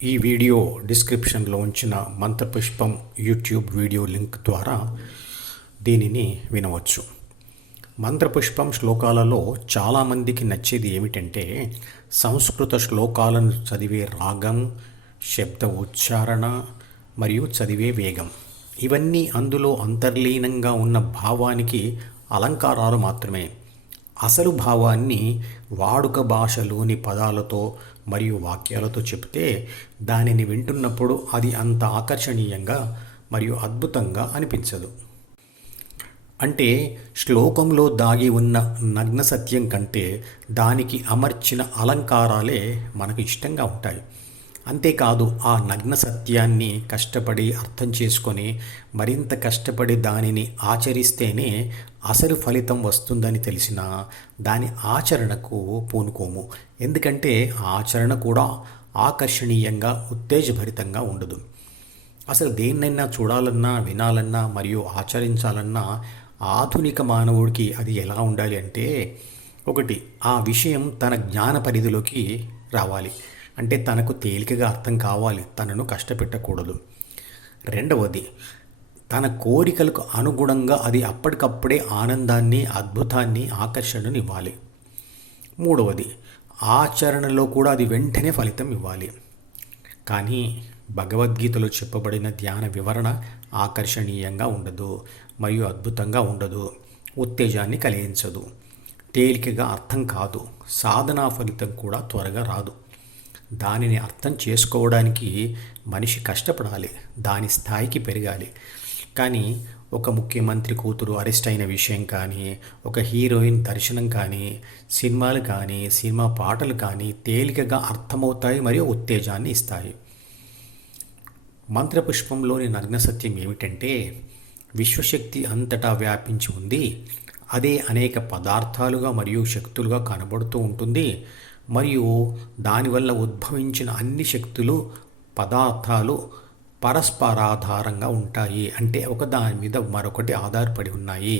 ఈ వీడియో డిస్క్రిప్షన్లో ఉంచిన మంత్రపుష్పం యూట్యూబ్ వీడియో లింక్ ద్వారా దీనిని వినవచ్చు. మంత్రపుష్పం శ్లోకాలలో చాలామందికి నచ్చేది ఏమిటంటే సంస్కృత శ్లోకాలను చదివే రాగం, శబ్ద ఉచ్చారణ మరియు చదివే వేగం. ఇవన్నీ అందులో అంతర్లీనంగా ఉన్న భావానికి అలంకారాలు మాత్రమే. అసలు భావాన్ని వాడుక భాషలోని పదాలతో మరియు వాక్యాలతో చెప్తే దానిని వింటున్నప్పుడు అది అంత ఆకర్షణీయంగా మరియు అద్భుతంగా అనిపించదు. అంటే శ్లోకంలో దాగి ఉన్న నగ్న సత్యం కంటే దానికి అమర్చిన అలంకారాలే మనకు ఇష్టంగా ఉంటాయి. అంతేకాదు, ఆ నగ్న సత్యాన్ని కష్టపడి అర్థం చేసుకొని మరింత కష్టపడి దానిని ఆచరిస్తేనే అసలు ఫలితం వస్తుందని తెలిసినా దాని ఆచరణకు పూనుకోము. ఎందుకంటే ఆచరణ కూడా ఆకర్షణీయంగా, ఉత్తేజభరితంగా ఉండదు. అసలు దేన్నైనా చూడాలన్నా, వినాలన్నా మరియు ఆచరించాలన్నా ఆధునిక మానవుడికి అది ఎలా ఉండాలి అంటే, ఒకటి, ఆ విషయం తన జ్ఞాన పరిధిలోకి రావాలి. అంటే తనకు తేలికగా అర్థం కావాలి, తనను కష్టపెట్టకూడదు. రెండవది, తన కోరికలకు అనుగుణంగా అది అప్పటికప్పుడే ఆనందాన్ని, అద్భుతాన్ని, ఆకర్షణను ఇవ్వాలి. మూడవది, ఆచరణలో కూడా అది వెంటనే ఫలితం ఇవ్వాలి. కానీ భగవద్గీతలో చెప్పబడిన ధ్యాన వివరణ ఆకర్షణీయంగా ఉండదు మరియు అద్భుతంగా ఉండదు, ఉత్తేజాన్ని కలిగించదు, తేలికగా అర్థం కాదు, సాధనా ఫలితం కూడా త్వరగా రాదు. దానిని అర్థం చేసుకోవడానికి మనిషి కష్టపడాలి, దాని స్థాయికి పెరగాలి. కానీ ఒక ముఖ్యమంత్రి కూతురు అరెస్ట్ అయిన విషయం కానీ, ఒక హీరోయిన్ దర్శనం కానీ, సినిమాలు కానీ, సినిమా పాటలు కానీ తేలికగా అర్థమవుతాయి మరియు ఉత్తేజాన్ని ఇస్తాయి. మంత్రపుష్పంలోని నగ్న సత్యం ఏమిటంటే, విశ్వశక్తి అంతటా వ్యాపించి ఉంది. అదే అనేక పదార్థాలుగా మరియు శక్తులుగా కనబడుతూ ఉంటుంది. మరియు దానివల్ల ఉద్భవించిన అన్ని శక్తులు, పదార్థాలు పరస్పరాధారంగా ఉంటాయి. అంటే ఒకదాని మీద మరొకటి ఆధారపడి ఉన్నాయి.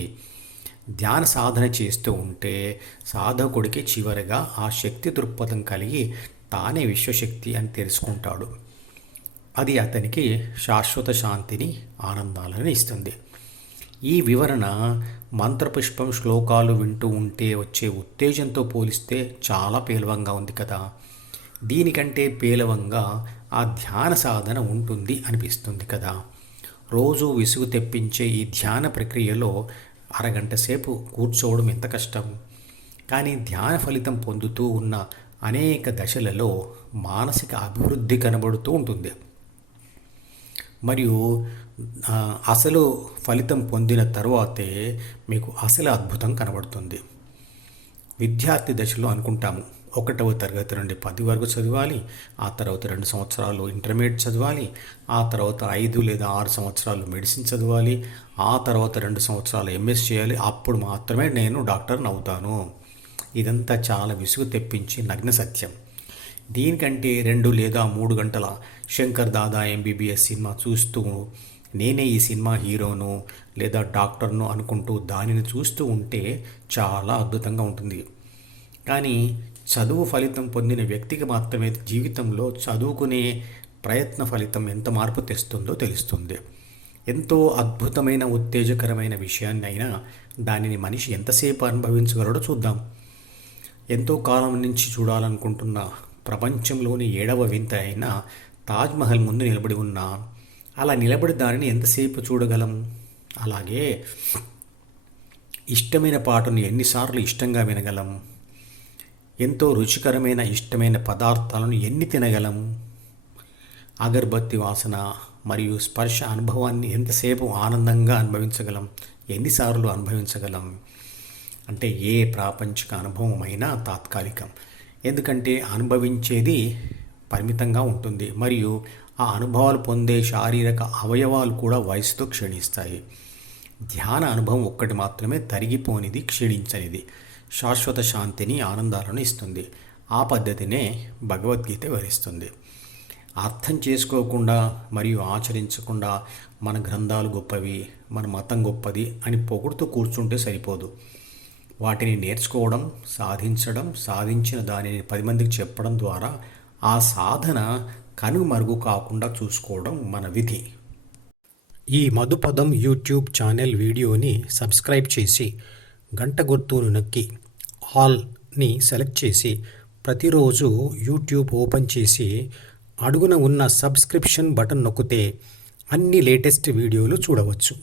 ధ్యాన సాధన చేస్తూ ఉంటే సాధకుడికి చివరగా ఆ శక్తి దృక్పథం కలిగి తానే విశ్వశక్తి అని తెలుసుకుంటాడు. అది అతనికి శాశ్వత శాంతిని, ఆనందాలను ఇస్తుంది. ఈ వివరణ మంత్రపుష్పం శ్లోకాలు వింటూ ఉంటే వచ్చే ఉత్తేజంతో పోలిస్తే చాలా పేలవంగా ఉంది కదా. దీనికంటే పేలవంగా ఆ ధ్యాన సాధన ఉంటుంది అనిపిస్తుంది కదా. రోజు విసుగు తెప్పించే ఈ ధ్యాన ప్రక్రియలో అరగంట సేపు కూర్చోవడం ఎంత కష్టం. కానీ ధ్యాన ఫలితం పొందుతూ ఉన్న అనేక దశలలో మానసిక అభివృద్ధి కనబడుతూ ఉంటుంది. మరియు అసలు ఫలితం పొందిన తరువాతే మీకు అసలు అద్భుతం కనబడుతుంది. విద్యార్థి దశలో అనుకుంటాము, 1వ తరగతి నుండి 10 వరకు చదవాలి, ఆ తర్వాత 2 సంవత్సరాలు ఇంటర్మీడియట్ చదవాలి, ఆ తర్వాత 5 లేదా 6 సంవత్సరాలు మెడిసిన్ చదవాలి, ఆ తర్వాత 2 సంవత్సరాలు ఎంఎస్ చేయాలి, అప్పుడు మాత్రమే నేను డాక్టర్ని అవుతాను. ఇదంతా చాలా విసుగు తెప్పించి నగ్న సత్యం. దీనికంటే 2 లేదా 3 గంటల శంకర్ దాదా ఎంబీబీఎస్ సినిమా చూస్తూ నేనే ఈ సినిమా హీరోను లేదా డాక్టర్ను అనుకుంటూ దానిని చూస్తూ ఉంటే చాలా అద్భుతంగా ఉంటుంది. కానీ చదువు ఫలితం పొందిన వ్యక్తికి మాత్రమే జీవితంలో చదువుకునే ప్రయత్న ఫలితం ఎంత మార్పు తెస్తుందో తెలుస్తుంది. ఎంతో అద్భుతమైన, ఉత్తేజకరమైన విషయాన్ని అయినా దానిని మనిషి ఎంతసేపు అనుభవించగలడో చూద్దాం. ఎంతో కాలం నుంచి చూడాలనుకుంటున్న ప్రపంచంలోని 7వ వింత అయిన తాజ్మహల్ ముందు నిలబడి ఉన్నా అలా నిలబడి దానిని ఎంతసేపు చూడగలం? అలాగే ఇష్టమైన పాటను ఎన్నిసార్లు ఇష్టంగా వినగలం? ఎంతో రుచికరమైన, ఇష్టమైన పదార్థాలను ఎన్ని తినగలం? అగర్బత్తి వాసన మరియు స్పర్శ అనుభవాన్ని ఎంతసేపు ఆనందంగా అనుభవించగలం? ఎన్నిసార్లు అనుభవించగలం? అంటే ఏ ప్రాపంచిక అనుభవం అయినా తాత్కాలికం. ఎందుకంటే అనుభవించేది పరిమితంగా ఉంటుంది మరియు ఆ అనుభవాలు పొందే శారీరక అవయవాలు కూడా వయసుతో క్షీణిస్తాయి. ధ్యాన అనుభవం ఒక్కటి మాత్రమే తరిగిపోనిది, క్షీణించనిది, శాశ్వత శాంతిని, ఆనందాలను ఇస్తుంది. ఆ పద్ధతినే భగవద్గీత వివరిస్తుంది. అర్థం చేసుకోకుండా మరియు ఆచరించకుండా మన గ్రంథాలు గొప్పవి, మన మతం గొప్పది అని పొగుడుతూ కూర్చుంటే సరిపోదు. వాటిని నేర్చుకోవడం, సాధించడం, సాధించిన దానిని 10 మందికి చెప్పడం ద్వారా ఆ సాధన కనుమరుగు కాకుండా చూసుకోవడం మన విధి. ఈ మధుపదం యూట్యూబ్ ఛానల్ వీడియోని సబ్స్క్రైబ్ చేసి గంట గుర్తును నొక్కి ఆల్ని సెలెక్ట్ చేసి ప్రతిరోజు యూట్యూబ్ ఓపెన్ చేసి అడుగున ఉన్న సబ్స్క్రిప్షన్ బటన్ నొక్కితే అన్ని లేటెస్ట్ వీడియోలు చూడవచ్చు.